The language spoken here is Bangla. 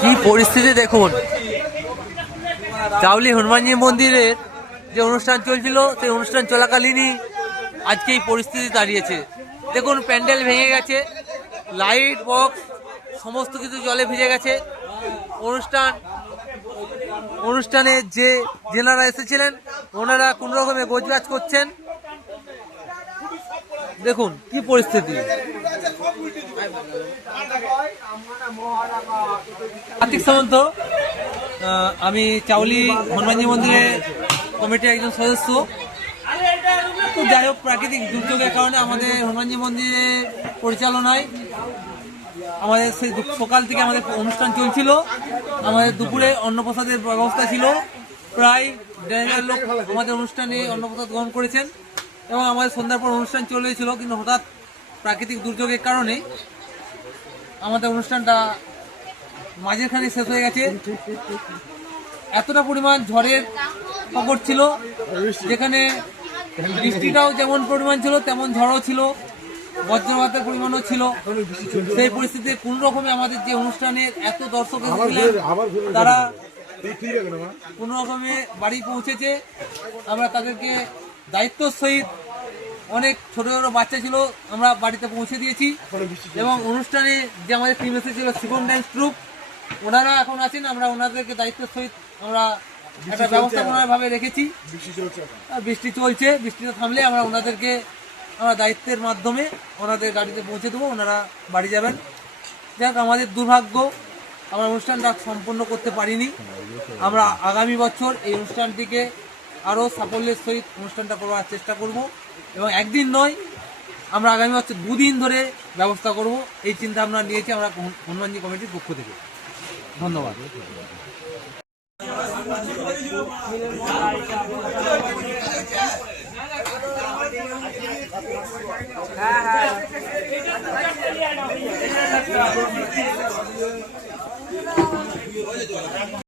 কি পরিস্থিতি দেখুন, চাউলি হনুমানজি মন্দিরের যে অনুষ্ঠান চলছিল সেই অনুষ্ঠান চলাকালীনই আজকে এই পরিস্থিতি দাঁড়িয়েছে। দেখুন, প্যান্ডেল ভেঙে গেছে, লাইট বক্স সমস্ত কিছু জলে ভিজে গেছে। অনুষ্ঠানে যেনারা এসেছিলেন ওনারা কোন রকমে গোছগাছ করছেন। দেখুন কি পরিস্থিতি। কার্তিক সামন্ত, আমি চাউলি হনুমানজি মন্দিরের কমিটির একজন সদস্য। তো যাই হোক, প্রাকৃতিক দুর্যোগের কারণে আমাদের হনুমানজি মন্দিরের পরিচালনায় আমাদের সেই সকাল থেকে আমাদের অনুষ্ঠান চলছিল। আমাদের দুপুরে অন্নপ্রসাদের ব্যবস্থা ছিল, প্রায় 1,500 লোক আমাদের অনুষ্ঠানে অন্নপ্রসাদ গ্রহণ করেছেন এবং আমাদের সন্ধ্যার পর অনুষ্ঠান চলেছিল। কিন্তু হঠাৎ প্রাকৃতিক দুর্যোগের কারণে আমাদের অনুষ্ঠানটা মাঝেখানে শেষ হয়ে গেছে। এতটা পরিমাণ ঝড়ের খবর ছিল, যেখানে বৃষ্টিটাও যেমন পরিমাণ ছিল তেমন ঝড়ও ছিল, বজ্রপাতের পরিমাণও ছিল। সেই পরিস্থিতিতে কোন রকমে আমাদের যে অনুষ্ঠানের এত দর্শক এসেছিলেন তারা কোন রকমে বাড়ি পৌঁছেছে। আমরা তাদেরকে দায়িত্বর সহিত, অনেক ছোট ছোট বাচ্চা ছিল, আমরা বাড়িতে পৌঁছে দিয়েছি। এবং অনুষ্ঠানে যে আমাদের টিম এসেছিল শিবন ড্যান্স গ্রুপ, ওনারা এখন আছেন। আমরা ওনাদেরকে দায়িত্বের সহিত আমরা একটা ব্যবস্থাপনার ভাবে রেখেছি। বৃষ্টি চলছে, বৃষ্টিটা থামলে আমরা ওনাদেরকে দায়িত্বের মাধ্যমে ওনাদের গাড়িতে পৌঁছে দেবো, ওনারা বাড়ি যাবেন। যাক, আমাদের দুর্ভাগ্য আমরা অনুষ্ঠানটা সম্পন্ন করতে পারিনি। আমরা আগামী বছর এই অনুষ্ঠানটিকে আরও সাফল্যের সহিত অনুষ্ঠানটা করার চেষ্টা করব এবং একদিন নয়, আমরা আগামী বছর 2 দিন ধরে ব্যবস্থা করব, এই চিন্তা আমরা নিয়েছি আমরা হনুমানজি কমিটির পক্ষ থেকে। ধন্যবাদ।